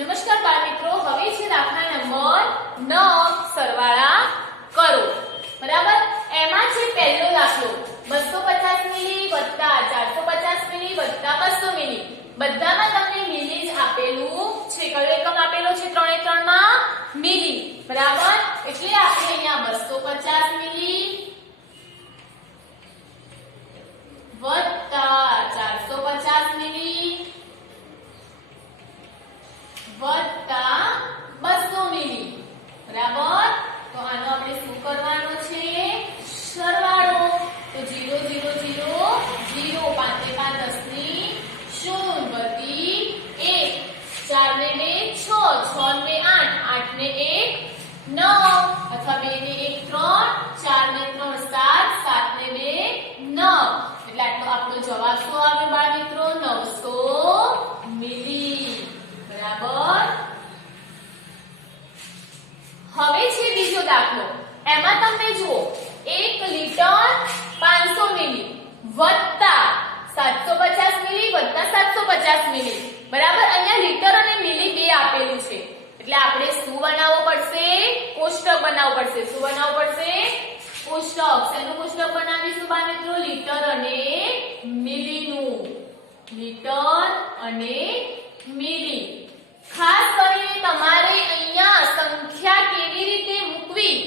નમસ્કાર બાળ મિત્રો, હવે છે દાખલા નંબર 9 સરવાળા કરો. બરાબર. એમાં છે પહેલો દાખલો 250 મિલી વત્તા 450 મિલી વત્તા 200 મિલી. બધામાં તમને મિલી જ આપેલું છે. કયો એકમ આપેલો છે? 3 એ 3 માં મિલી. બરાબર. એટલે આપણે અહીંયા 250 મિલી વત્તા 450 મિલી વત્તા 200 મિલી. બરાબર. તો આનો આપણે શું કરવાનો છે? સરવાળો. તો 0 0 0 0 5 ને 5 10 ની 0 વત્તી 1 4 ને 2 6 6 ને 8 8 ને 1 9 અથવા 2 ને 1 3 4 ને 3 7 7 ને 2 9. એટલે આટલો આપણો જવાબ શું આવે બાળ મિત્રો? 900 મિલી. બરાબર. હવે છે બીજો દાખલો. એમાં તમને જુઓ 1 લીટર 500 મિલી વત્તા 750 મિલી વત્તા 750 મિલી. બરાબર. અહીંયા લીટર અને મિલી બે આપેલું છે. એટલે આપણે શું બનાવવું પડશે? કોષ્ટક બનાવવું પડશે. શું બનાવવું પડશે? કોષ્ટક. શેનું કોષ્ટક બનાવીશું બાળ મિત્રો? લીટર અને મિલીનું. લીટર અને મિલી. ખાસ કરીને તમારે અહીંયા સંખ્યા કેવી રીતે મૂકવી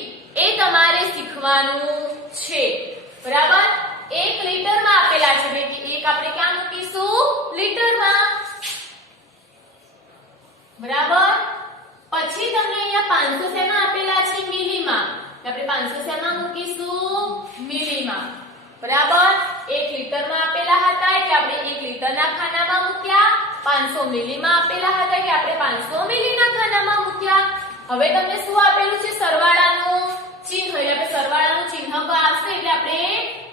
એ તમારે શીખવાનું છે. બરાબર. 1 લીટરમાં આપેલા છે એટલે કે 1 આપણે ક્યાં મૂકીશું? લીટરમાં. બરાબર. પછી તમને અહીંયા 500 શેમાં આપેલા છે? મિલીમાં. આપણે 500 શેમાં મૂકીશું? મિલીમાં. બરાબર. 1 લીટરમાં આપેલા હતા એટલે આપણે 1 લીટરના ખાનામાં મૂક્યા. 500 મિલીમાં આપેલા હતા કે આપણે 500 મિલીના ખાનામાં મૂક્યા. હવે તમને શું આપેલું છે? સરવાળાનું ચિહ્ન. એટલે આપણે સરવાળાનું ચિહ્ન આવશે એટલે આપણે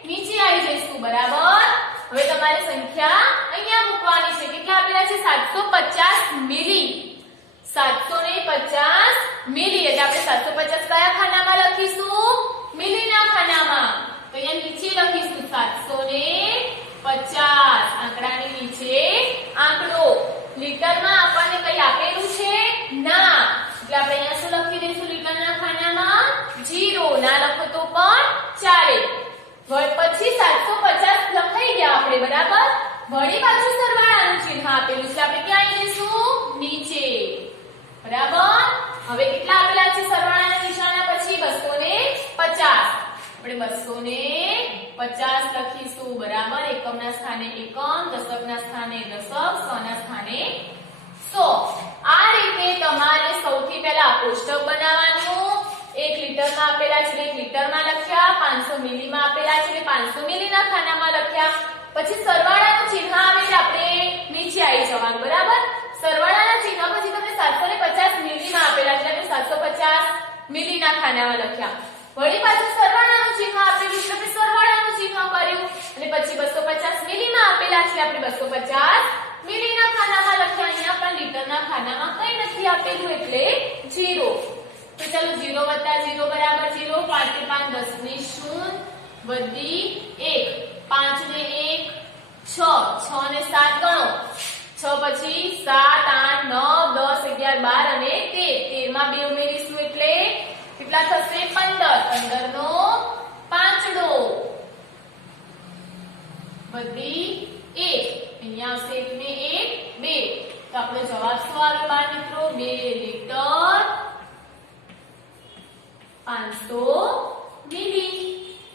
નીચે આવી જઈશું. બરાબર. હવે તમારે સંખ્યા અહીંયા મૂકવાની છે. કેટલા આપેલા છે? 750 મિલી. 750 મિલી. એટલે આપણે 750 કયા ખાનામાં લખીશું? મિલીના ખાનામાં. તો અહીંયા નીચે લખીશું 750. આંકડાની નીચે આંકડો. લીટરમાં આપણને કઈ આપેલું છે? ના. એટલે આપણે અહીંયા શું લખી દઈશું? લીટરના ખાનામાં 0. ના લખો તો પણ ચાલે. પછી 750 લખાઈ ગયા આપણે. બરાબર. વળી પાછું સરવાળાનું ચિહ્ન આપેલું છે. આપણે ક્યાં આવી જઈશું? નીચે. બરાબર. હવે કેટલા આપેલા છે સરવાળાના નિશાના પછી? 250. આપણે 250 લખીશું. બરાબર. એકમના સ્થાને એકમ, દશકના સ્થાને દશક, સોના સ્થાને 100. આ રીતે તમારે સૌથી પહેલા કોષ્ટક બનાવવાનું. 1 લીટરમાં આપેલા છે 1 લીટરમાં લખ્યા. 500 મિલીમાં આપેલા છે 500 મિલીના ખાનામાં લખ્યા. પછી સરવાળાનું ચિહ્ન આવે એટલે આપણે નીચે આવી જવાનું. બરાબર. સરવાળાના ચિહ્ન પછી તમને 750 મિલીમાં આપેલા છે એટલે 750 મિલીના ખાનામાં લખ્યા. વળી પાછું સરવાળાનું ચિહ્ન આપેલું છે આપણે સરવાળાનું ચિહ્ન કર્યું. અને પછી 250 મિલીમાં આપેલા છે આપણે 250 મિલીના ખાનામાં લખ્યા. અહીંયા પણ લીટરના ખાનામાં કંઈ નથી આપેલું એટલે 0. તો ચાલો 0 વત્તા 0 બરાબર 0. 5 ને 5 10 ની 0 વધી 1 5 ને 1 6 6 ને 7 ગણો. 6 પછી 7 8 9 10 11 12 અને 13. 13 માં 2 ઉમેરીશું એટલે કેટલા થશે? 15. 15 નો પાંચડો વધી 1. અહીંયા આવશે 1 ને 1 2. તો આપણો જવાબ શું આવે બાળ મિત્રો? 2 લીટર 500 મિલી.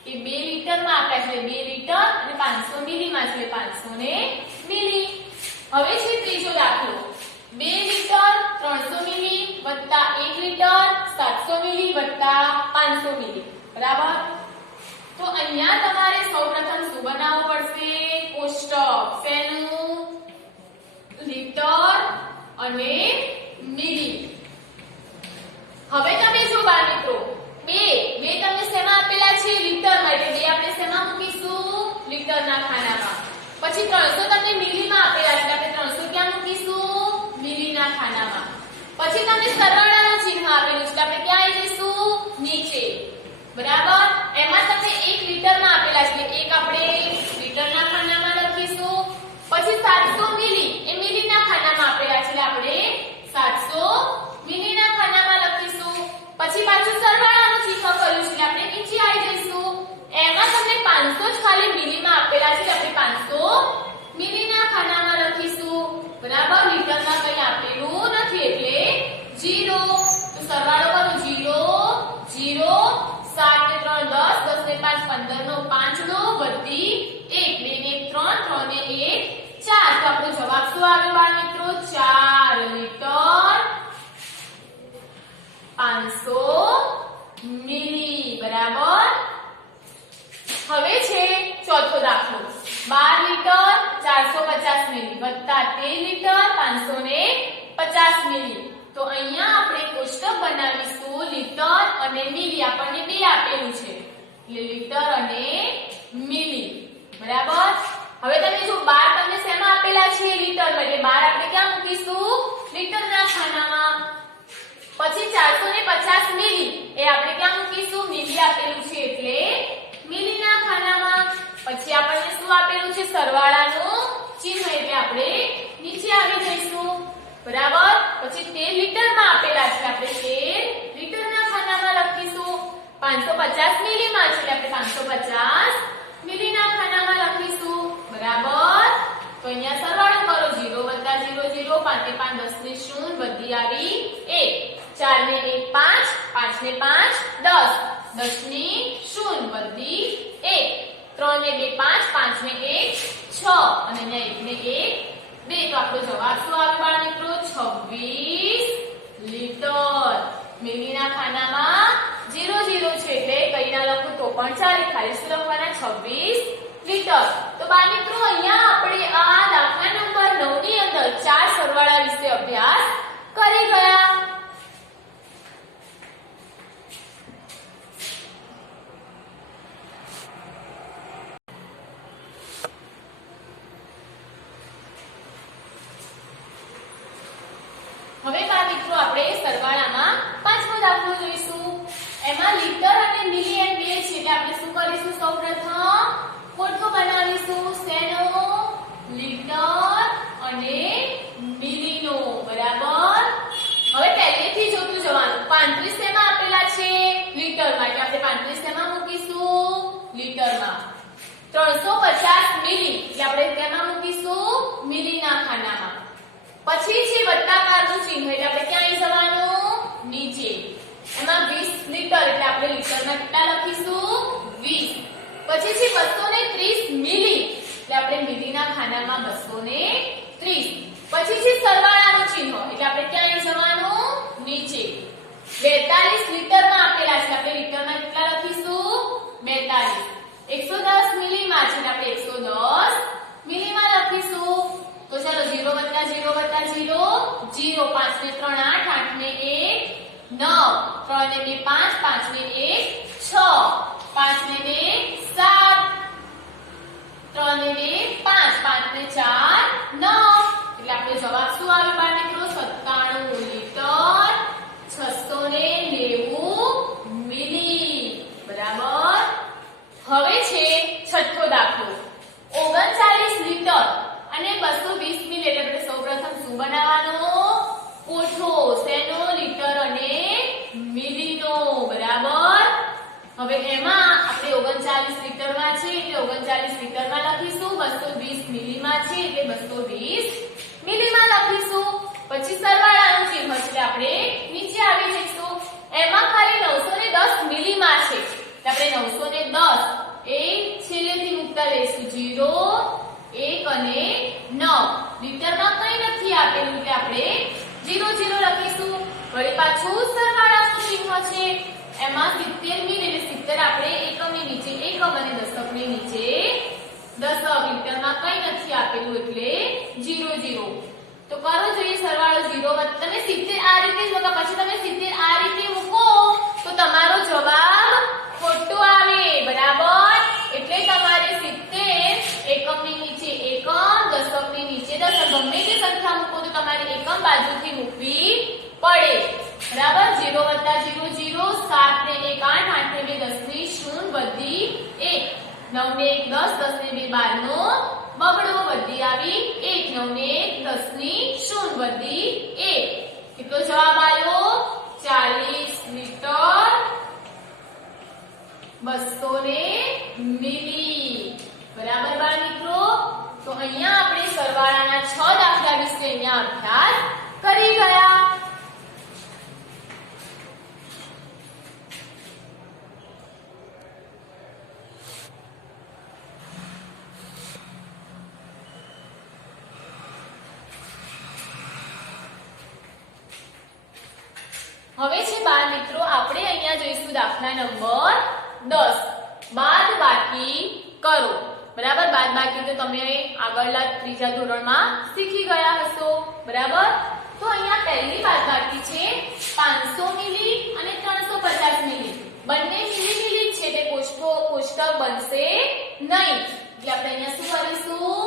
એ 2 લીટરમાં આપ્યા છે. 2 લીટર અને 500 મિલીમાં છે 500 ને મિલી. હવે છે ત્રીજો દાખલો. 2 લીટર 300 મિલી વત્તા 1 લીટર 700 મિલી વત્તા 500 મિલી. બરાબર. તો અહીંયા તમારે સૌપ્રથમ શું બનાવવું પડશે? કોષ્ટક. શેનું? લીટર અને મિલી. હવે તમે જો બાળ મિત્રો બે તમને શેમાં આપેલા છે? લીટરમાં. એટલે 2 આપણે શેમાં મૂકીશું? લીટરના ખાનામાં. પછી 300 તમને મિલીમાં આપેલા છે આપણે 300 ક્યાં મૂકીશું? મિલીના ખાનામાં. પછી તમને સરવાળાનું ચિહ્ન આપેલું છે આપણે ક્યાં આવી જઈશું? નીચે. બરાબર. એમાં તમને 1 લીટરમાં આપેલા છે 1 આપણે લીટરના ખાનામાં લખીશું. પછી 700 મિલી એ મિલીના ખાનામાં આપેલા છે એટલે આપણે 700 500 જ ખાલી મિલીમાં આપેલા છે, આપણે 500 મિલીના ખાનામાં લખીશું. બરાબર, લીટરમાં કંઈ આપેલું નથી એટલે 0. તો સરવાળો કરો 0 0 7 ને 3 10 10 ને 5 15 નો 5 નો વધી 1 2 ને 3 3 ને 1 4. તો આપણો જવાબ શું આવ્યો બાળ મિત્રો? 4 લીટર 500 મિલી. બરાબર. હવે છે ચોથો દાખલો. 12 લીટર 450 મિલી વત્તા 13 લીટર 550 મિલી. તો અહીંયા આપણે કોષ્ટક બનાવીશું લીટર અને મિલી. આપણને બે આપેલું છે એટલે લીટર અને મિલી. બરાબર. હવે તમે જો 12 તમને શેમાં આપેલા છે? લીટરમાં. એટલે 12 આપણે ક્યાં મૂકીશું? લીટરના ખાનામાં. પછી 450 મિલી એ આપણે ક્યાં મૂકીશું? મિલી આપેલું છે એટલે મિલીના ખાનામાં. પછી આપણને શું આપેલું છે? સરવાળાનું ચિહ્ન એટલે આપણે નીચે આવી જઈશું. બરાબર. પછી 13 લીટરમાં આપેલા છે, આપણે 13 લીટરના ખાનામાં લખીશું. 550 મિલીમાં છે એટલે આપણે 550 મિલીના ખાનામાં લખીશું. બરાબર. તો અહીંયા સરવાળો કરો 0 વત્તા 0 0 5 ને 5 10 ને 0 બધી આવી 1 4 ને 1 5 5 ને 5 10 10 ની 0 બધી 1 3 ને 2 5 5 ને 1 6 અને અહીંયા 1 ને 1 2. તો આપણો જવાબ શું આવે બાળ મિત્રો? 26 લીટર. મિલીના ખાનામાં 0 0 છે એટલે કઈ ના લખું તો પણ ચાલે, ખાલી શું લખવાના? 26 લીટર. તો બાળ મિત્રો અહીંયા આપણે આ દાખલા નંબર 9 ની અંદર 4 સરવાળા વિશે અભ્યાસ કરી ગયા. હવે બાળ મિત્રો આપણે સરવાળામાં પાંચમો દાખલો જોઈશું. એમાં લીટર અને મિલી એમ બે છે એટલે આપણે શું કરીશું? સૌપ્રથમ કોઠો બનાવીશું. શેનો? લીટર અને મિલીનો. બરાબર. હવે પહેલેથી જોતું જવાનું. 35 શેમાં આપેલા છે? લીટરમાં. એટલે આપણે 35 શેમાં મૂકીશું? લીટરમાં. 350 મિલી એટલે આપણે તેમાં મૂકીશું? મિલીના ખાનામાં. પછી છે વત્તાકારનું ચિહ્ન એટલે આપણે ક્યાં આવી જવાનું? નીચે. એમાં 20 લીટર એટલે આપણે લીટરમાં કેટલા લખીશું? 20. પછી છે 230 મિલી એટલે આપણે મિલીના ખાનામાં 230. પછી છે સરવાળાનું ચિહ્ન એટલે આપણે ક્યાં આવી જવાનું? નીચે. 42 લીટરમાં આપેલા છે, આપણે લીટરમાં કેટલા લખીશું? 42. 110 મિલીમાં છે એટલે આપણે 110 મિલીમાં લખીશું. તો ચાલો 0 વત્તા 0 વત્તા 0 0 5 ને 3 8 8 ને 1 9 3 ને 2 5 5 ને 1 6 5 ને 2 7 3 ને 2 5 5 ને 4 9. એટલે આપણો જવાબ શું આવ્યો બાળ મિત્રો? 97 લીટર 690 મિલી. બરાબર. હવે છે છઠ્ઠો દાખલો. 39 લીટર અને 220 મિલી એટલે આપણે સૌપ્રથમ શું બનાવવાનો? કોઠો. શેનો? લીટર અને મિલીનો. બરાબર. હવે એમાં આપણે 39 લીટરમાં છે એટલે 39 લીટરમાં લખીશું. 220 મિલીમાં છે એટલે 220 મિલીમાં લખીશું. પછી સરવાળાનું ચિહ્ન એટલે આપણે નીચે આવી જઈશું. એમાં ખાલી 910 મિલીમાં છે એટલે આપણે 910 એ છેલ્લેથી મુકતા લઈશું. 0 1 અને 9. લીટરમાં કંઈ નથી આપેલું એટલે આપણે 0 0 લખીશું. વળી પાછું સરવાળાનું ચિહ્ન છે. એમાં 70 મિલી એટલે 70 આપણે એકમની નીચે એકમ અને દશકની નીચે દશક. લીટરમાં કંઈ નથી આપેલું એટલે 0 0. તો કરો જોઈએ સરવાળો. 0 તમે 70 આ રીતે જ મૂકો, પછી તમે 70 આ રીતે મૂકો તો તમારો જવાબ ખોટો આવે. બરાબર. એટલે તમારે 70 એકમની નીચે એકમ, દશકની નીચે દશક, ગમે તે સંખ્યા મૂકો તો તમારે એકમ બાજુથી મૂકવી પડે. બરાબર. 0 વત્તા 0 0 7 ને 1 8 8 ને 2 10 ની 0 બધી 1 9 ને 1 10 10 ને 2 12 નો બગડો બધી આવી 1 9 ને 1 10 ની 0 બધી 1. કેટલો જવાબ આવ્યો? 40 લીટર 200 મિલી. બરાબર બાળ મિત્રો? તો અહીંયા આપણે સરવાળાના 6 દાખલા વિશે અહીંયા અભ્યાસ કરી ગયા. હવે છે બાળ મિત્રો આપણે અહીંયા જોઈશું દાખલા નંબર 10. બાદબાકી કરો. બરાબર? બાદબાકી તો તમે આગળના ત્રીજા ધોરણમાં શીખી ગયા હશો. બરાબર? તો અહીંયા પહેલી બાદબાકી છે 500 મિલી અને 350 મિલી. બંને મિલી મિલી છે તે કોષ્ટક બનશે નહીં. એટલે આપણે અહીંયા શું કરીશું?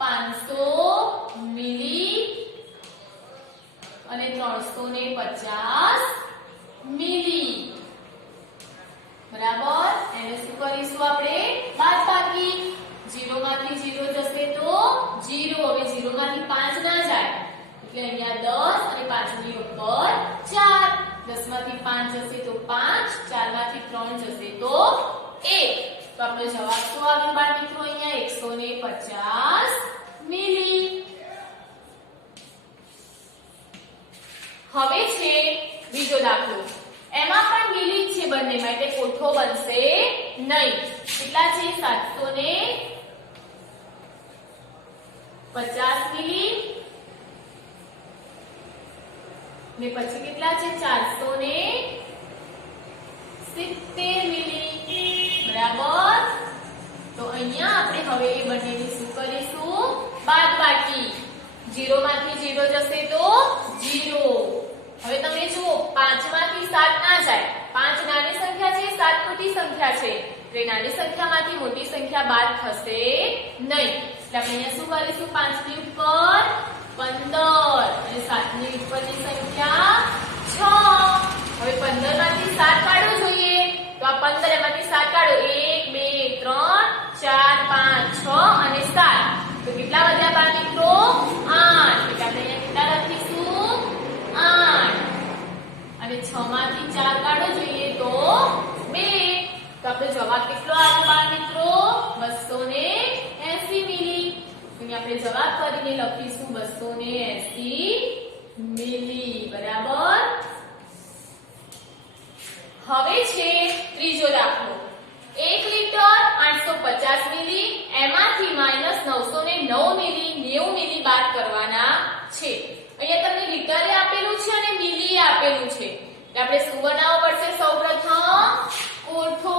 500 મિલી અને 350 મિલી. બરાબર? એને શું કરીશું આપણે? બાદબાકી. 0 માંથી 0 જશે તો 0. હવે 0 માંથી 5 ના જાય એટલે અહીંયા 10 અને 5 ની ઉપર 4. 10 માંથી 5 જશે તો 5, 4 માંથી 3 જશે તો 1. તો આપણો જવાબ શું આવે બાળ મિત્રો? અહીંયા 150 મિલી. હવે છે બીજો દાખલો. એમાં પણ મિલી છે બંનેમાં એટલે કોઠો બનશે નહીં. કેટલા છે? 750 મિલી ને પછી કેટલા છે? 470 મિલી. બરાબર? તો અહીંયા આપણે હવે એ બંનેની શું કરીશું? બાદબાકી. 0 માંથી 0 જશે તો 0. હવે તમે જુઓ 5 માંથી 7 ના જાય. 5 નાની સંખ્યા છે, 7 મોટી સંખ્યા છે. તો નાની સંખ્યામાંથી મોટી સંખ્યા બાદ થશે નહીં. એટલે આપણે અહીંયા શું કરીશું? 5 ની ઉપર 15 અને 7 ની ઉપરની સંખ્યા 6. હવે 15 માંથી 7 કાઢવો જોઈએ. તો આ 15 એમાંથી 7 કાઢો. 1 2 3 4 5 6 અને 7. તો કેટલા વધ્યા બાળ મિત્રો? 8. એટલે આપણે અહીંયા કેટલા લખીશું? 8. અને 6 માંથી 4 કાઢો જોઈએ તો 2. તો આપણો જવાબ કેટલો આવ્યો બાળ મિત્રો? 280 મિલી. અહીંયા આપણે જવાબ કરીને લખીશું 280 મિલી. બરાબર? હવે છે ત્રીજો દાખલો. 1 લિટર 850 મિલી એમાંથી -909 મિલી 90 મિલી બાદ કરવાના છે. અહીંયા તમને લિટરે આપેલું છે અને મિલી આપેલું છે. એટલે આપણે શું બનાવવું પડશે? સૌપ્રથમ કોઠો.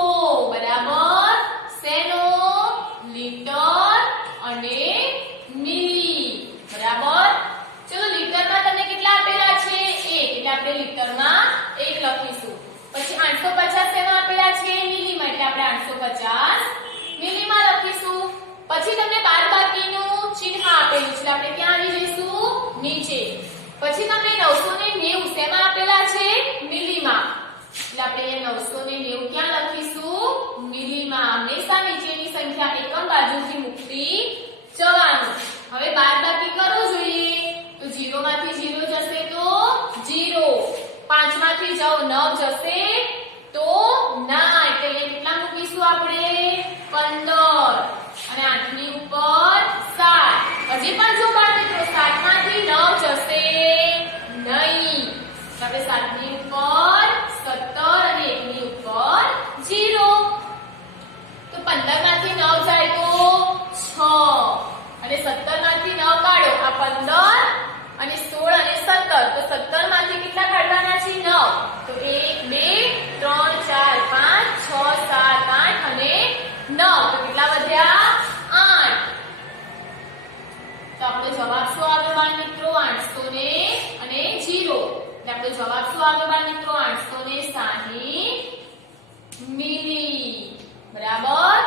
બરાબર? શેનો? લિટર અને મિલી. બરાબર? ચલો લિટરમાં તમને કેટલા આપેલા છે? 1. એટલે આપણે લિટરમાં 1 લખીશું. પછી 850 શેમાં આપેલા છે? મિલીમાં. એટલે આપણે 850 મિલીમાં લખીશું. પછી તમને બાદબાકીનું ચિહ્ન આપેલું છે. એટલે આપણે ક્યાં આવી જઈશું? નીચે. પછી તમને 990 શેમાં આપેલા છે? મિલીમાં. એટલે આપણે અહીંયા 990 ક્યાં લખીશું? મિલીમાં. હંમેશા નીચેની સંખ્યા એકમ બાજુથી મૂકતી જવાનું. હવે બાદબાકી કરવું જોઈએ. તો 0 માંથી 0 જશે તો 0. 5 માંથી જાઓ 9 જશે તો ના. એટલે કેટલા મૂકીશું આપણે? 15. અને 8 ની ઉપર 7. હજી પણ જો બાળ મિત્રો 7 માંથી 9 જશે નહીં. આપણે 7 ની ઉપર 17 અને 1 ની ઉપર 0. તો 15 માંથી 9 જાય તો 6. અને 17 માંથી 9 કાઢો. આ 15 અને 16 અને 17. તો 17 માંથી કેટલા કાઢવાના છે? 9. તો 1 2 3 4 5 6 7 8 અને 9. તો કેટલા વધ્યા? 8. તો આપણો જવાબ શું આવ્યો બાળ મિત્રો? 800 અને 0. એટલે આપણો જવાબ શું આવ્યો બાળ મિત્રો? 860 મિલી. બરાબર?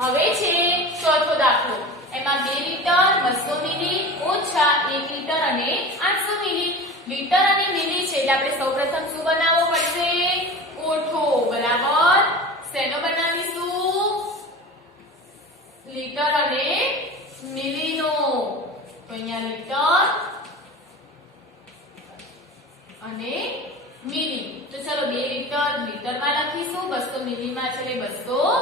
હવે છે ચોથો દાખલો. એમાં 2 લિટર 200 મિલી ઓછા 1 લિટર અને 800 મિલી. લિટર અને મિલી છે એટલે આપણે સૌપ્રથમ શું બનાવવો પડશે? કોઠો. બરાબર? શેનો બનાવીશું? લિટર અને મિલીનો. તો અહીંયા લિટર અને મિલી. તો ચલો 2 લીટર લીટરમાં લખીશું, 200 મિલીમાં છે એટલે 200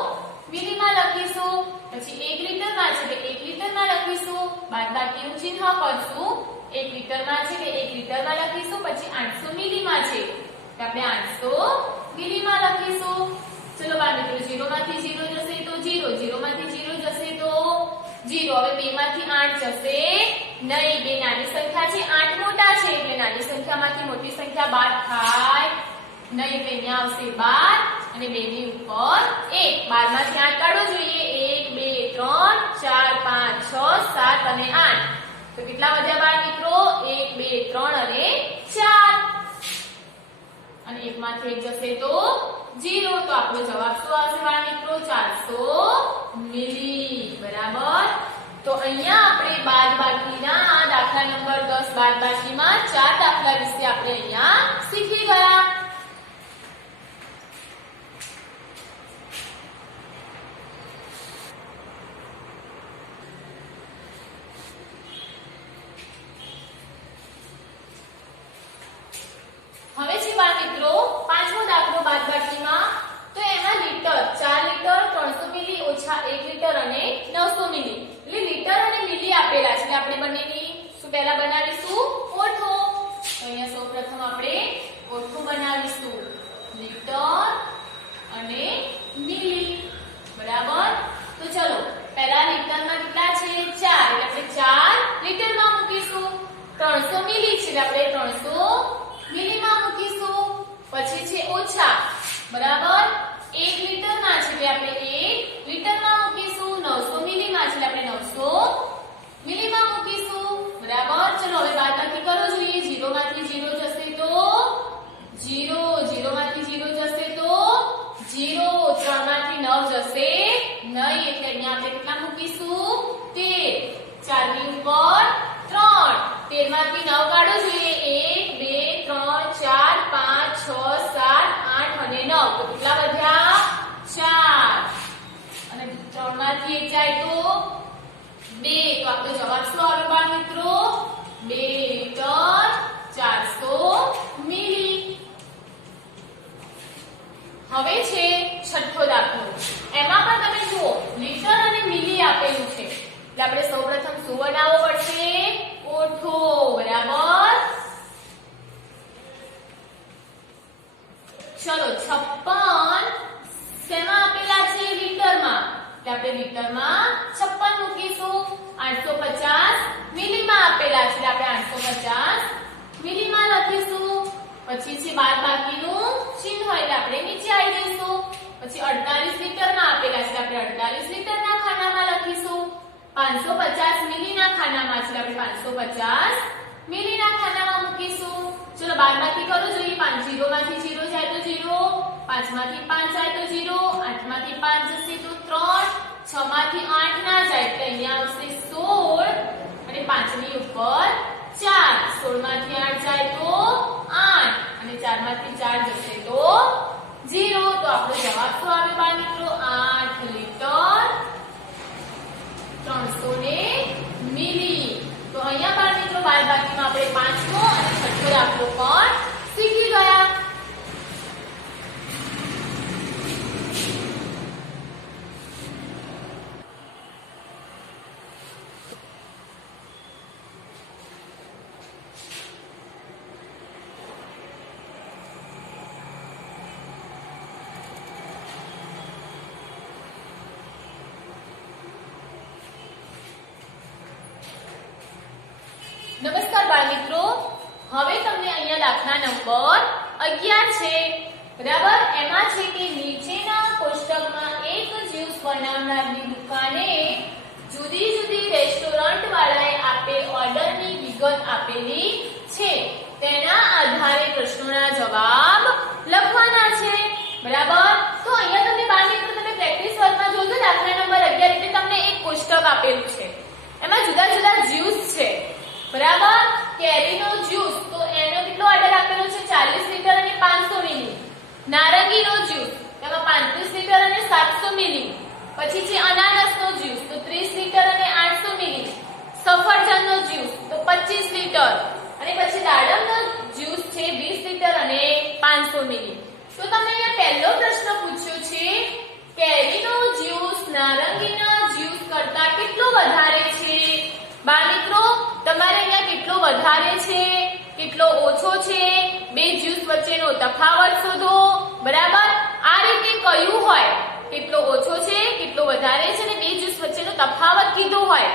મિલીમાં લખીશું. પછી 1 લીટરમાં છે એટલે 1 લીટરમાં લખીશું, બાદબાકીનું ચિહ્ન કરશું. 1 લીટરમાં છે એટલે 1 લીટરમાં લખીશું. પછી 800 મિલીમાં છે તો આપણે 800 મિલીમાં લખીશું. ચલો બાળ મિત્રો 0 માંથી 0 જશે તો 0, 0 માંથી 0 જશે તો 0. હવે 2 માંથી 8 જશે નહીં, 2 નાની સંખ્યા છે, 8 મોટા છે એટલે નાની સંખ્યામાંથી મોટી સંખ્યા બાદ થાય નહીં, એટલે અહીંયા આવશે 12 અને 2 ની ઉપર 1. 12 માંથી 8 કાઢો જોઈએ, 1 2 3 4 5 6 7 અને 8. તો કેટલા વધ્યા બાળ મિત્રો? 1 2 3 અને 4. અને 1 માંથી 1 જશે તો 0. તો આપણો જવાબ શું આવશે બાળ મિત્રો? 400 મિલી. બરાબર. તો અહીંયા આપણે બાદબાકીના દાખલા નંબર 10 બાદબાકીમાં 4 દાખલા વિશે આપણે અહીંયા શીખી ગયા. હવે છે બાળ મિત્રો પાંચમો દાખલો બાદબાકીમાં. તો એમાં લીટર 4 લીટર 300 મિલી ઓછા 1 લીટર અને 900 મિલી એટલે લીટર અને મિલી આપેલા છે. આપણે બંનેની શું પહેલા બનાવીશું? ઓઠો. તો અહીંયા સૌપ્રથમ આપણે ઓઠો બનાવીશું, લીટર અને મિલી. બરાબર. તો ચલો પહેલા લીટરમાં કેટલા છે? 4 એટલે આપણે 4 લીટરમાં મૂકીશું. 300 મિલી છે એટલે આપણે 300 મિલીમાં મૂકીશું. પછી છે ઓછા, બરાબર, 1 લીટરમાં છે એટલે આપણે 1 લીટરમાં મૂકીશું. 900 મિલીમાં છે એટલે આપણે 900 મિલીમાં મૂકીશું. બરાબર. ચલો હવે બાદબાકી કરો જોઈએ. 0 માંથી 0 જશે તો 0, 0 માંથી 0 જશે તો 0, 3 માંથી 9 જશે નહીં એટલે અહીંયા આપણે કેટલા મૂકીશું? 13. 4 ની ઉપર 3. 13 માંથી 9 કાઢો જોઈએ. 1 2 3 4 5 6 7 8 અને 9. તો કેટલા વધ્યા? 4. અને 3 માંથી 1 જાય તો 2. તો આપણો જવાબ શું આવે બાળ મિત્રો? 2 લીટર 400 મિલી. હવે છે છઠ્ઠો દાખલો. એમાં પણ તમે જુઓ લીટર અને મિલી આપેલું છે એટલે આપણે સૌપ્રથમ શું બનાવવો પડશે? ઓઠો. બરાબર. ચલો 56 શેમાં આપેલા છે? લીટરમાં. એટલે આપણે લીટરમાં 56 મૂકીશું. 850 મિલીમાં આપેલા છે એટલે આપણે 850 મિલીમાં લખીશું. પછી છે બાદબાકીનું ચિહ્ન એટલે આપણે નીચે આવી જઈશું. પછી 48 લીટરમાં આપેલા છે એટલે આપણે 48 લીટરના ખાનામાં લખીશું. 550 મિલીના ખાનામાં છે એટલે આપણે 550 મિલીના ખાનામાં મૂકીશું. ચલો બાદબાકી કરો જોઈએ. 5 0 માંથી 0 જાય તો 0, 5 માંથી 5 જાય તો 0, 8 માંથી 5 જશે તો 3, 6 માંથી 8 ના જાય એટલે અહીંયા આવશે 16 અને 5 ની ઉપર 4. 16 માંથી 8 જાય તો 8 અને 4 માંથી 4 જશે તો 0. તો આપણો જવાબ શું આવે બાળ મિત્રો? 8 લીટર 300 મિલી. તો અહીંયા બાળ મિત્રો બાદબાકીમાં આપણે પાંચમો અને છઠ્ઠો દાખલો પણ શીખી ગયા. નમસ્કાર બાળ મિત્રો. હવે તમને અહીંયા દાખલા નંબર 11 છે. બરાબર. એમાં છે કે નીચેના કોષ્ટકમાં એક જ્યુસ બનાવનારની દુકાને જુદી જુદી રેસ્ટોરન્ટ વાળાએ આપેલ ઓર્ડરની વિગત આપેલી છે. તેના આધારે પ્રશ્નોના જવાબ લખવાના છે. બરાબર. તો અહીંયા તમને બાળ મિત્રો તમે પ્રેક્ટિસ વર્કમાં જોજો દાખલા નંબર 11 એટલે તમને એક કોષ્ટક આપેલું છે. એમાં જુદા જુદા જ્યુસ છે. બરાબર. કેરીનો જ્યુસ તો એનો કેટલો ઓર્ડર આપેલો છે? 40 લીટર અને 500 મિલી. નારંગીનો જ્યુસ એમાં 35 લીટર અને 700 મિલી. પછી છે અનાનસનો જ્યુસ તો 30 લીટર અને 800 મિલી. સફરજનનો જ્યુસ તો 25 લીટર અને પછી દાડમનો જ્યુસ છે 20 લીટર અને 500 મિલી. પૂછ્યો છે કેરીનો જ્યુસ નારંગીના જ્યુસ કરતા કેટલો વધારે છે? બાળમિત્રો, તમારે અહીંયા કેટલો વધારે છે, કેટલો ઓછો છે, બે જ્યુસ વચ્ચેનો તફાવત શોધો. બરાબર, આ રીતે કયું હોય કેટલો ઓછો છે, કેટલો વધારે છે અને બે જ્યુસ વચ્ચેનો તફાવત કીધો હોય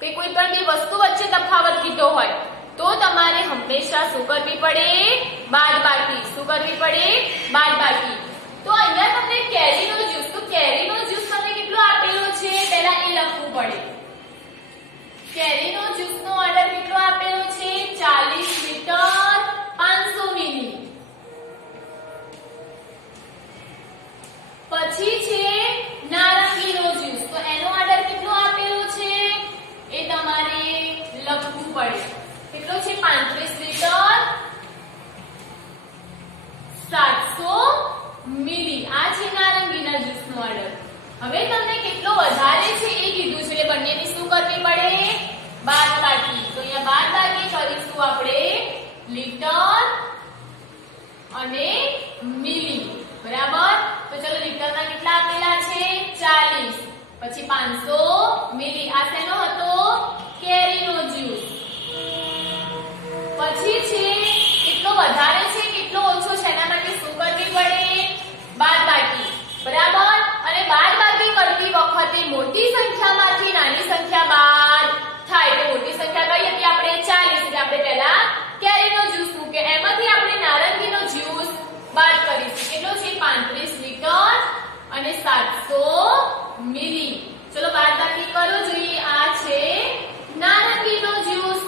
કે કોઈ પણ બે વસ્તુ વચ્ચે તફાવત કીધો હોય તો તમારે હંમેશા શું કરવી પડે? બાદબાકી. શું કરવી પડે? બાદબાકી. તો અહીંયા તમને કેરીનો જ્યુસ, તો કેરીનો જ્યુસ તમને કેટલો આપેલો છે પહેલા એ લખવું પડે. કેરીનો જ્યુસનો ઓર્ડર કેટલો આપેલો છે? 40 લિટર 500 મિલી. પછી છે નારંગીનો જ્યુસ, તો એનો ઓર્ડર કેટલો આપેલો છે એ તમારે લખવું પડે. કેટલો છે? 35 લિટર 700 મિલી. આ છે નારંગીના જ્યુસનો ઓર્ડર. હવે તમને કેટલો વધારે છે એ કીધું છે એટલે બંનેની શું કરવી પડે? બાદબાકી. તો અહીંયા બાદબાકી કરીશું આપણે લિટર અને મિલી. બરાબર, તો ચલો લિટરના કેટલા આપેલા છે? 40. પછી 500 મિલી. આ શેનો હતો? કેરીનો જ્યુસ. પછી છે કેટલો વધારે છે કેટલો ઓછો છે એના માટે શું કરવી પડે? બાદબાકી. બરાબર, અને બાદબાકી કરતી વખતે મોટી સંખ્યામાંથી નાની સંખ્યા બાદ થાય. તો મોટી સંખ્યા કઈ હતી આપણે? 40. એટલે આપણે પહેલા કેરીનો જ્યુસ મૂક્યો, એમાંથી આપણે નારંગીનો જ્યુસ બાદ કરીશું. કેટલો છે? 35 લિટર અને 700 મિલી. ચલો બાદબાકી કરો જોઈએ. આ છે નારંગીનો જ્યુસ.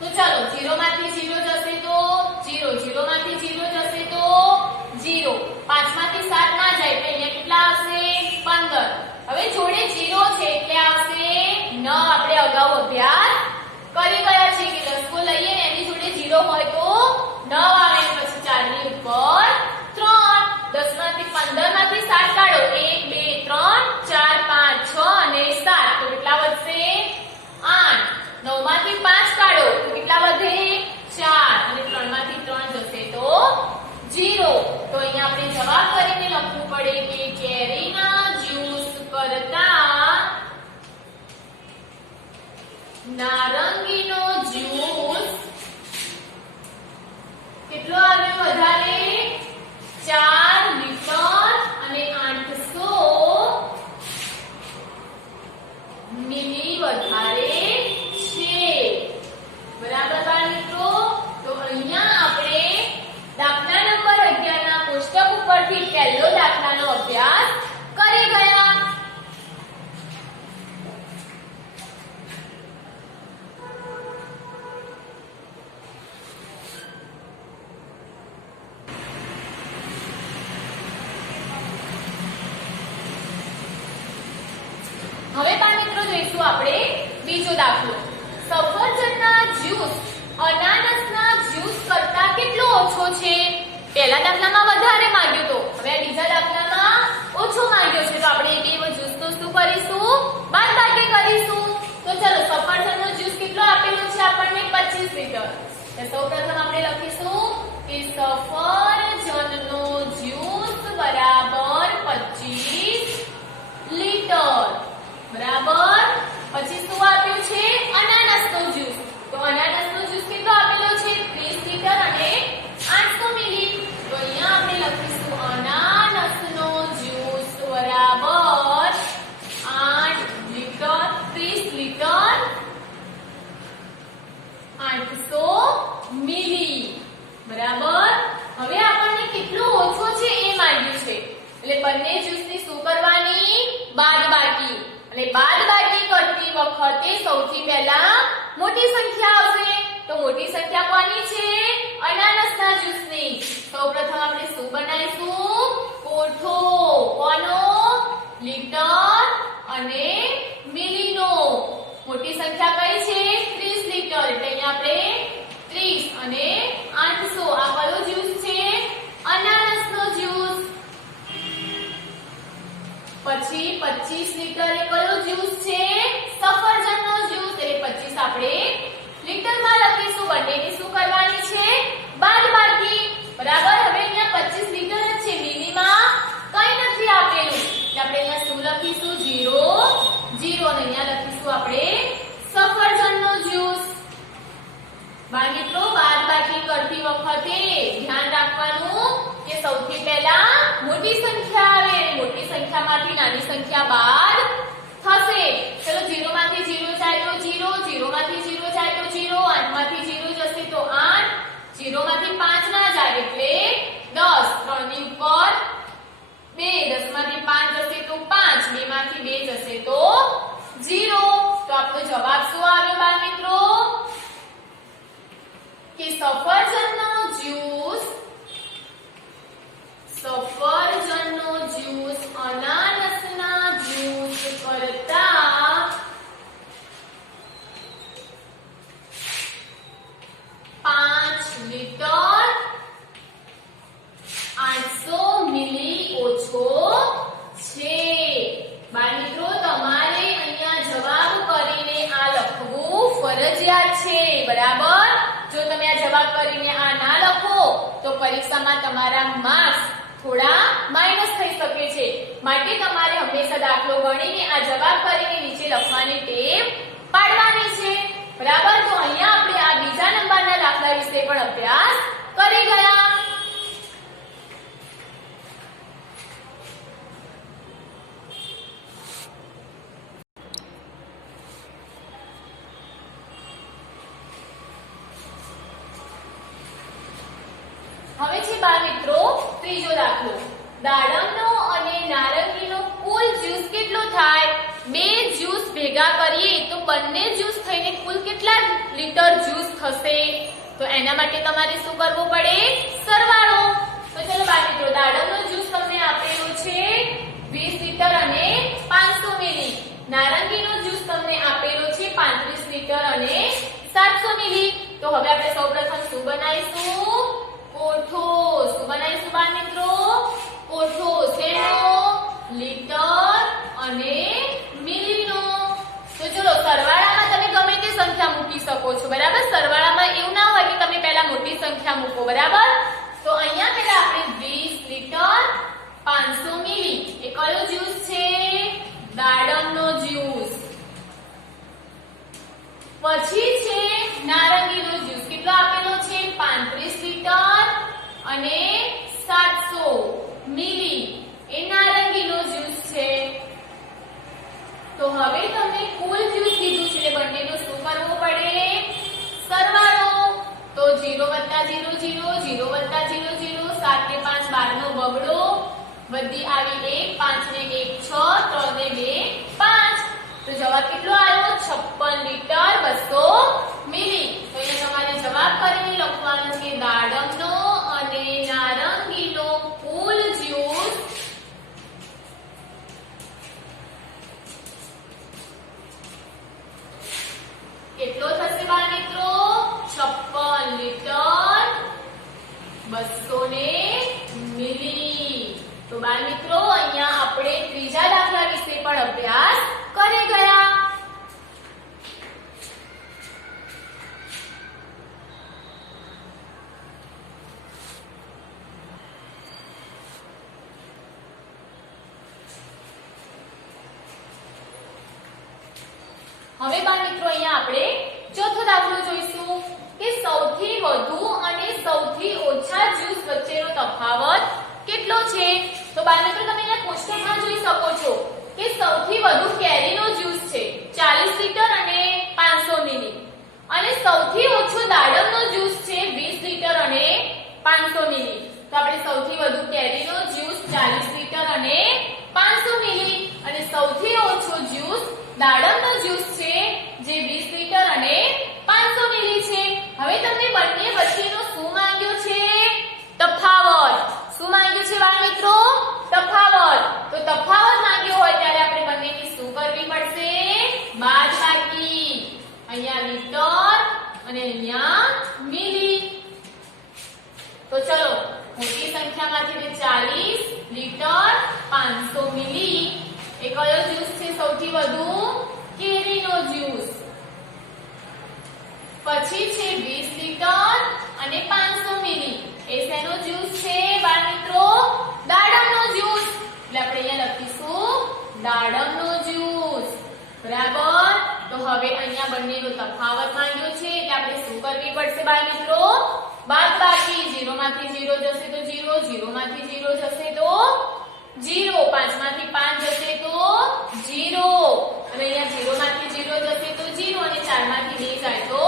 તો ચાલો 0 માંથી 0 જશે તો 0, 0 માંથી 0 જશે તો 0, 5 માંથી 7 ના જાય તો અહીંયા કેટલા આવશે? 15. હવે જોડે 0 છે એટલે આવશે 9. આપણે અગાઉ અભ્યાસ કરી ગયા છે કે દસકો લઈએ ને એની જોડે 0 હોય તો 9 આવે. પછી 4 ની ઉપર 3. 10 માંથી 15 માંથી 7 કાઢો. 1 2 3 4 5 6 અને 7 તો કેટલા વધશે? 8. 9 માંથી 5 કાઢો તો કેટલા વધે? 4. અને 3 માંથી 3 જશે તો 0. તો અહીંયા આપણે જવાબ કરીને લખવું પડે કે કેરીના જ્યુસ કરતા નારંગીનો જ્યુસ કેટલો આવ્યો વધારે? 4 લિટર અને 800 મિલી વધારે છે. બરાબર બાળમિત્રો, તો અહીંયા આપણે દાખલા નંબર 11 ના કોષ્ટક ઉપરથી પહેલો દાખલાનો અભ્યાસ કરી ગયા. હવે બાળમિત્રો જોઈશું આપણે બીજો દાખલો. સફરજનના જ્યુસ અનાનસના જ્યુસ કરતા કેટલો ઓછો છે? પહેલા દાખલામાં વધારે માંગ્યો તો, હવે બીજા દાખલામાં ઓછો માંગ્યો છે. તો આપણે બે જ્યુસનો શું કરીશું? બાદબાકી કરીશું. તો ચલો સફરજનનો જ્યુસ કેટલો આપેલો છે આપણને? 25 લિટર. તો સૌપ્રથમ આપણે લખીશું કે સફરજનનો જ્યુસ બરાબર 25 લિટર. બરાબર, પછી શું આપ્યું છે? અનાનસનો જ્યુસ. તો અનાનસનો જ્યુસ કેટલો આપેલો છે? 30 લિટર અને 800 મિલી. તો અહીંયા આપણે લખીશું અનાનસનો જ્યુસ બરાબર 8 લિટર 30 લિટર 800 મિલી. બરાબર, હવે આપણને કેટલો ઓછો છે એ માંગ્યું છે એટલે બંને જ્યુસની શું કરવાની? બાદબાકી. અને બાદબાકી કરતી વખતે સૌથી પહેલા મોટી સંખ્યા આવશે. તો મોટી સંખ્યા કોની છે? અનાનસના જ્યુસની. સૌપ્રથમ આપણે શું બનાવીશું? કોઠો. કોનો? લિટર અને મિલીનો. મોટી સંખ્યા કઈ છે? 30 લિટર. એટલે અહીંયા આપણે 30 અને 800. આ કયો જ્યુસ છે? અનાનસનો જ્યુસ. પછી 25 લિટર એ કયો જ્યુસ છે? સફરજનનો જ્યુસ. એટલે 25 આપણે લિટરમાં લખીશું. બંનેની શું કરવાની છે? બાદબાકી. બરાબર. હવે અહીંયા 25 લીટર જ છે, મિલીમાં કંઈ નથી આપેલું. એટલે આપણે અહીંયા શું લખીશું? 0 0 અને અહીંયા લખીશું આપણે સફરજનનો જ્યુસ. બાળમિત્રો, બાદબાકી કરતી વખતે ધ્યાન રાખવાનું કે સૌથી પહેલા મોટી સંખ્યા આવે અને મોટી સંખ્યામાંથી નાની સંખ્યા બાદ થશે. ચલો 0 માંથી 0 જાય તો 0, 0 માંથી 0 જાય તો 0, 8 માંથી 0 જશે તો 8, 0 માંથી 5 ના જાય એટલે 10, 3 ની ઉપર 2, 10 માંથી 5 જશે તો 5, 2 માંથી 2 જશે તો 0. તો આપણો જવાબ શું આવ્યો બાળમિત્રો? કે સફરજનનો જ્યુસ અનાનસના જ્યુસ કરતા 5 લીટર 800 મિલી ઓછો છે. બાળમિત્રો, તમારે અહીંયા જવાબ કરીને આ લખવું ફરજિયાત છે. બરાબર. જો તમે આ જવાબ કરીને આ ના લખો તો પરીક્ષામાં તમારા માર્ક્સ થોડા માઈનસ થઈ શકે છે. માટે તમારે હંમેશા દાખલો ગણીને આ જવાબ કરીને નીચે લખવાની ટેવ પાડવાની છે. બરાબર. તો અહીંયા આપણે આ બીજા નંબરના દાખલા વિશે પણ અભ્યાસ કરી ગયા. હવે છે બાળમિત્રો ત્રીજો દાખલો. દાડમનો અને નારંગીનો કુલ જ્યુસ કેટલો થાય? બે જ્યુસ ભેગા કરીએ તો બંને જ્યુસ થઈને કુલ કેટલા લીટર જ્યુસ થશે? તો એના માટે તમારે શું કરવું પડે? સરવાળો. તો ચલો બાળમિત્રો, દાડમનો જ્યુસ તમને આપેલો છે 20 લીટર અને 500 મિલી. નારંગીનો જ્યુસ તમને આપેલો છે 35 લીટર અને 700 મિલી. તો હવે આપણે સૌપ્રથમ શું બનાવીશું? કોઠો. શું બનાવીશું બાળમિત્રો? કોઠો. શેનો? લીટર અને મિલીનો. તો ચલો સરવાળામાં તમે ગમે તે સંખ્યા મૂકી શકો છો. બરાબર. સરવાળામાં એવું ના હોય કે તમે પહેલા મોટી સંખ્યા મૂકો. બરાબર. તો અહીંયા પહેલા આપણે 20 લીટર 500 મિલી એ કયો જ્યુસ છે? દાડમનો જ્યુસ. પછી છે નારંગીનો જ્યુસ. કેટલો આપેલો છે? 35 લીટર અને 700 મિલી એ નારંગીનો જ્યુસ છે. તો હવે તમને કુલ જ્યુસ કીધું છે એટલે બંનેનો શું કરવો પડે? સરવાળો. તો 0 + 0 0, 0 + 0 0, 7 ને 5 12 નો બગડો, વધી આવી 1, 5 ને 1 6, 3 ને 2 5. તો જવાબ કેટલો આવ્યો? 56 લીટર 200 મિલી. તો અહીંયા તમારે જવાબ કરીને લખવાનું છે દાડમનો અને નારંગીનો કુલ જ્યુસ કેટલો થશે બાળમિત્રો? 56 લીટર 200 મિલી. તો બાળમિત્રો, અહીંયા આપણે ત્રીજા દાખલા વિશે પણ અભ્યાસ કરી ગયા. હવે બાળમિત્રો, અહીંયા આપણે ચોથો દાખલો જોઈશું કે સૌથી વધુ અને સૌથી ઓછા જ્યુસ વચ્ચેનો તફાવત કેટલો છે? તો બાળમિત્રો, તમે અહીંયા કોષ્ટકમાં જોઈ શકો છો કે સૌથી વધુ કેરીનો જ્યુસ છે 40 લીટર અને 500 મિલી અને સૌથી ઓછો દાડમનો જ્યુસ છે 20 લીટર અને 500 મિલી. તો આપણે સૌથી વધુ કેરીનો જ્યુસ 40 લીટર અને 500 મિલી અને સૌથી ઓછો જ્યુસ દાડમનો જ્યુસ છે જે 20 લીટર અને 500 મિલી છે. હવે તમને બંને વચ્ચેનો શું માંગ્યો છે? તફાવત. શું માંગ્યું છે બાળમિત્રો? તફાવત. તો તફાવત માંગ્યો હોય ત્યારે આપણે બંનેની શું કરવી પડશે? બાદબાકી. અહીંયા લીટર અને અહીંયા મિલી. તો ચલો મોટી સંખ્યામાંથી 40 લીટર 500 મિલી એ કયો જ્યુસ છે? સૌથી વધુ કેરીનો જ્યુસ. પછી છે 20 લીટર અને 500 મિલી એ શેનો જ્યુસ દાડમનો જ્યુસ. બરાબર. તો હવે અહીંયા બંનેનો તફાવત માંગ્યો છે એટલે આપણે શું કરવી પડશે બાળ મિત્રો? બાદબાકી. 0 માંથી 0 જશે તો 0, 0 માંથી 0 જશે તો 0, 5 માંથી 5 જશે તો 0, અને અહીંયા 0 માંથી 0 જશે તો 0, અને 4 માંથી 2 જાય તો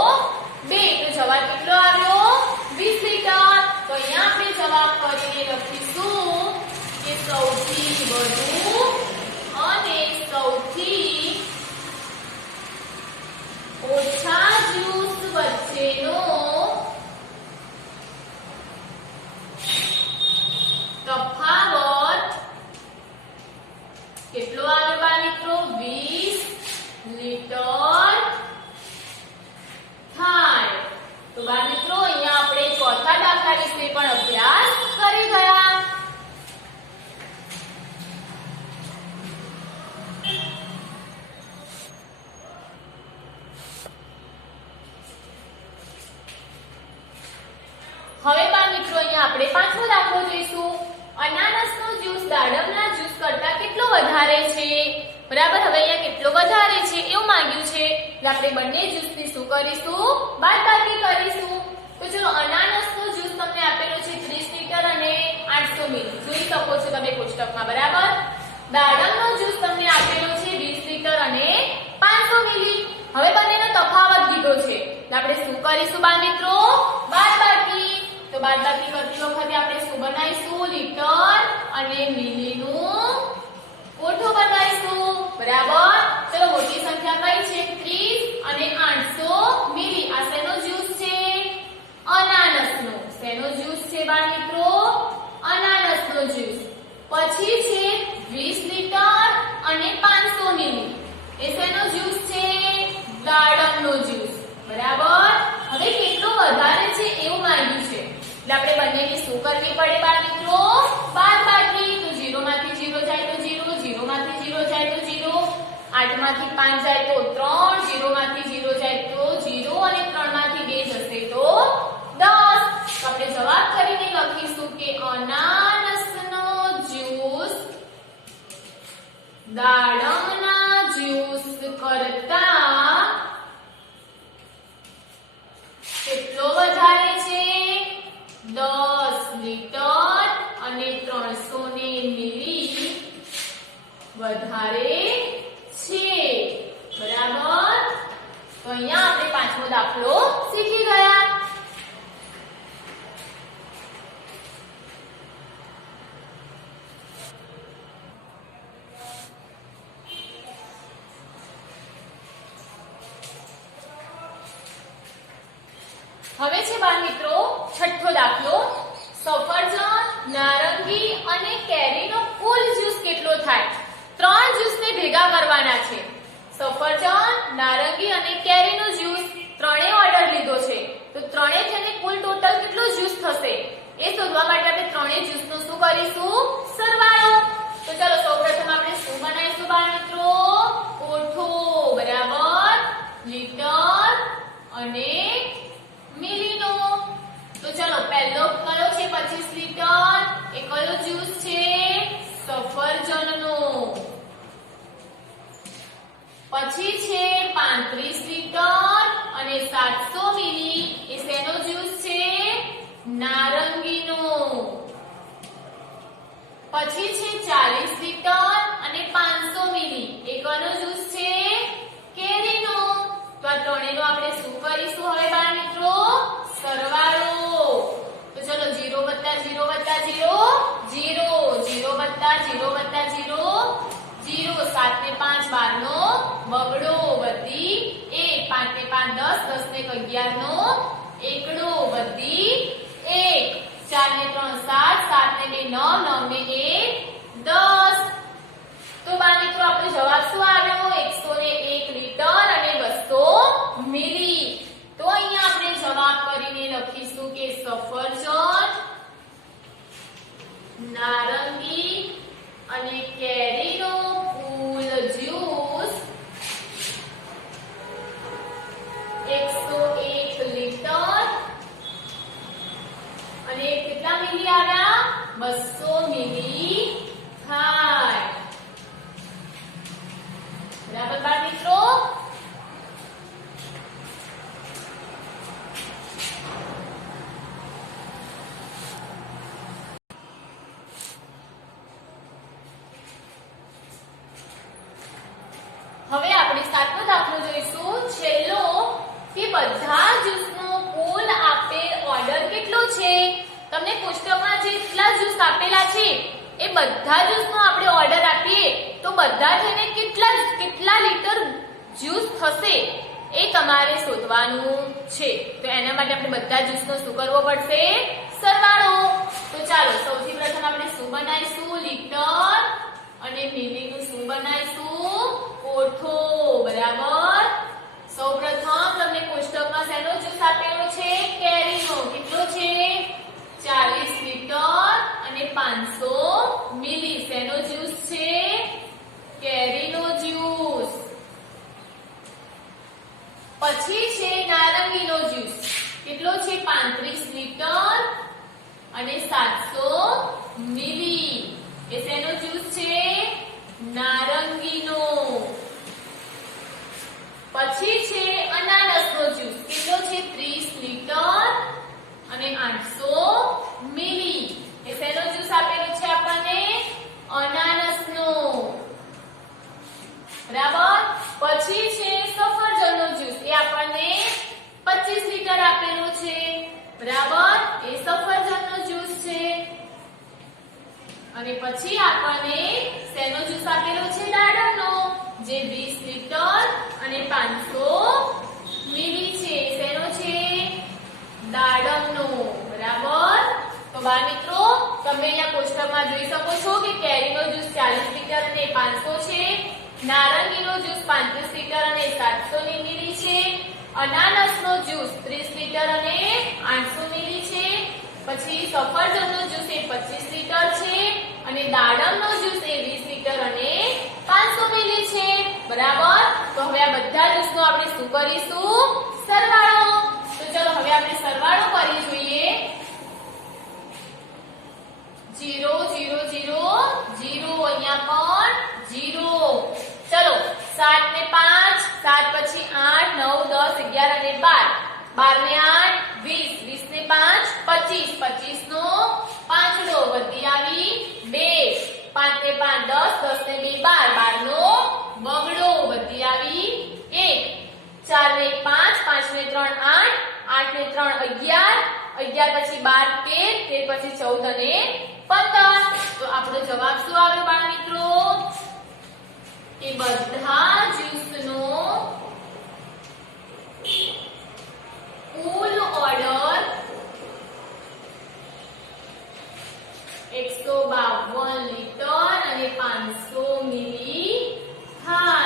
2. તો જવાબ કેટલો આવ્યો? 20 લીટર. તો અહીંયા આપણે જવાબ કરીને લખીશું કે સૌથી વધુ અને સૌથી ઓછા જ્યુસ વચ્ચેનો તફાવત કેટલો આવ્યો બાળ મિત્રો? 20 લીટર થાય. તો બાળ મિત્રો અહીંયા આપણે ચોથા દાખલા વિશે પણ અભ્યાસ કરી ગયા. હવે બાળ મિત્રો અહીંયા આપણે પાંચમો દાખલો જોઈશું. અનાનસનો જ્યુસ દાડમના જ્યુસ કરતા કેટલો વધારે છે? બરાબર. હવે અહીંયા કેટલો વધારે છે એવું માંગ્યું છે એટલે આપણે બંને જ્યુસની શું કરીશું? બાદબાકી કરીશું. તો ચલો, અનાનસનો જ્યુસ તમને આપેલો છે 30 લીટર અને 800 મિલી. જોઈ શકો છો તમે કોષ્ટકમાં. બરાબર. દાડમનો જ્યુસ તમને આપેલો છે 20 લીટર અને 500 મિલી. હવે બંનેનો તફાવત દીધો છે એટલે આપણે શું કરીશું બાળ મિત્રો? બાદબાકી. તો બાદબાકી કરતી વખતે આપણે શું બનાવીશું? લીટર અને મિલીનું કોઠો બનાવીશું. બરાબર. ચલો, મોટી સંખ્યા કઈ છે? 30 અને 800 મિલી. આ શેનો જ્યુસ છે? અનાનસનો. શેનો જ્યુસ છે બાળ મિત્રો? અનાનસનો જ્યુસ. પછી છે 20 લીટર અને 500 મિલી. એ શેનો જ્યુસ છે? દાડમનો જ્યુસ. બરાબર. હવે કેટલો વધારે છે એવું માંગ્યું છે એટલે આપણે બંનેની શું કરવી પડે બાળ મિત્રો? બાદબાકી. તો 0 માંથી 0 જાય તો 0, 0 માંથી 0 જાય તો 0, 8 માંથી 5 જાય તો 3, 0 માંથી 0 જાય તો 0, અને 3 માંથી 2 જશે તો 10. તો આપણે જવાબ કરીને લખીશું કે અનાનસનો જ્યુસ દાડમના જ્યુસ કરતા કેટલો વધારે છે? 10 લીટર અને 300 મિલી વધારે છે. બરાબર. તો અહીંયા આપણે પાંચમો દાખલો શીખી ગયા. હવે છે બાળ મિત્રો છઠ્ઠો દાખલો. સફરજન, નારંગી અને કેરીનો કુલ જ્યુસ કેટલો થાય? 3 જ્યુસને ભેગા કરવાના છે. સફરજન, નારંગી અને કેરીનો જ્યુસ ત્રણેય ઓર્ડર લીધો છે. તો ત્રણેય થઈને કુલ ટોટલ કેટલો જ્યુસ થશે એ શોધવા માટે આપણે ત્રણેય જ્યુસનો શું કરીશું? સરવાળો. તો ચલો, સૌપ્રથમ આપણે શું બનાવીશું બાળ મિત્રો? કોઠો. બરાબર. લીટર અને મિલીનો. તો ચલો, પહેલો કયો છે? 25 લીટર. એ કયો જ્યુસ છે? સફરજનનો. પછી છે 35 લીટર અને 700 મિલી. એ શેનો જ્યુસ છે? નારંગીનો. પછી છે 40 લીટર અને 500 મિલી. એ કયો જ્યુસ છે? કેરીનો. તો આ ત્રણેયનો આપણે શું કરીશું હવે બાળ મિત્રો? સરવાળો. તો ચલો, 0 વત્તા 0 વત્તા 0 0, 0 વત્તા 0 વત્તા 0 0, 7 ને 5 12 નો બગડો વધી 1, 5 ને 5 10, 10 ને 11 નો એકડો વધી 1, 4 ને 3 7, 7 ને 2 9, 9 ને 1 10. તો બાળ મિત્રો આપણો જવાબ શું આવ્યો? 101 લીટર અને 200 મિલી. તો અહીંયા આપણે જવાબ કરીને લખીશું કે સફરજન, નારંગી અને કેરીનો કુલ જ્યુસ 101 લીટર અને કેટલા મિલી આવ્યા? 200 મિલી થાય. સાતમો દાખલો જોઈશું છેલ્લો કે બધા જ્યુસનો કુલ આપેલ ઓર્ડર કેટલો છે. તમને કોષ્ટકમાં જેટલા જ્યુસ આપેલા છે એ બધા જ્યુસનો આપણે ઓર્ડર આપીએ તો બધા થઈને કેટલા લીટર જ્યુસ થશે એ તમારે શોધવાનું છે. તો એના માટે આપણે બધા જ્યુસનો શું કરવો પડશે? સરવાળો. તો ચાલો સૌથી પ્રથમ આપણે શું બનાવીશું? લીટર અને મિલીનું શું બનાવીશું? કોઠો. બરાબર. સૌપ્રથમ તમને કોષ્ટકમાં શેનો જ્યુસ આપેલો છે? કેરીનો. કેટલો છે? 40 લીટર અને 500 મિલી. શેનો જ્યુસ છે? કેરીનો જ્યુસ. પછી છે નારંગીનો જ્યુસ. કેટલો છે? 35 લીટર અને 700 મિલી. એ શેનો જ્યુસ છે? નારંગીનો. પછી છે અનાનસનો જ્યુસ. કેટલો છે? 30 લીટર અને 800 મિલી. એ શેનો જ્યુસ આપેલો છે આપણને? અનાનસનો. બરાબર. પછી છે સફરજનનો જ્યુસ. એ આપણને 25 લીટર આપેલો છે. બરાબર. એ સફરજનનો જ્યુસ છે. અને પછી આપણને શેનો જ્યુસ આપેલો છે? દાડમનો, જે 20 લીટર અને 500 મિલી છે. શેનો છે? દાડમનો. બરાબર. તો બાળ મિત્રો તમે અહીંયા કોષ્ટકમાં જોઈ શકો છો કે કેરીનો જ્યુસ 40 લીટર અને 500 છે. નારંગીનો જ્યુસ 35 લીટર અને 700 મિલી છે. અનાનસનો જ્યુસ 30 લીટર અને 800 મિલી છે. પછી સફરજનનો જ્યુસ એ 25 લીટર છે અને દાડમનો જ્યુસ એ 20 લીટર અને 500 મિલી છે. બરાબર. તો હવે આ બધા જ્યુસનો આપણે શું કરીશું? સરવાળો. તો ચલો હવે આપણે સરવાળો કરી જોઈએ. 0 0 0 0 અહીંયા પણ 0. ચલો 7 ને 5, 7 પછી 8 9 10 11 અને 12, 12 ને 8 20, 20 ને 5 25, 25 નો પાંચડો વધી આવી 2, 5 ને 5 10, 10 ને 2 12, 12 નો બગડો વધી આવી 1, 4 ને 5, 5 ને 3 8, 8 ને 3 11, 11 પછી 12 13, 13 પછી 14 અને 15. તો આપણો જવાબ શું આવ્યો બાળ મિત્રો? કે બધા જ્યુસનો કુલ ઓર્ડર 152 લીટર અને 500 મિલી થાય.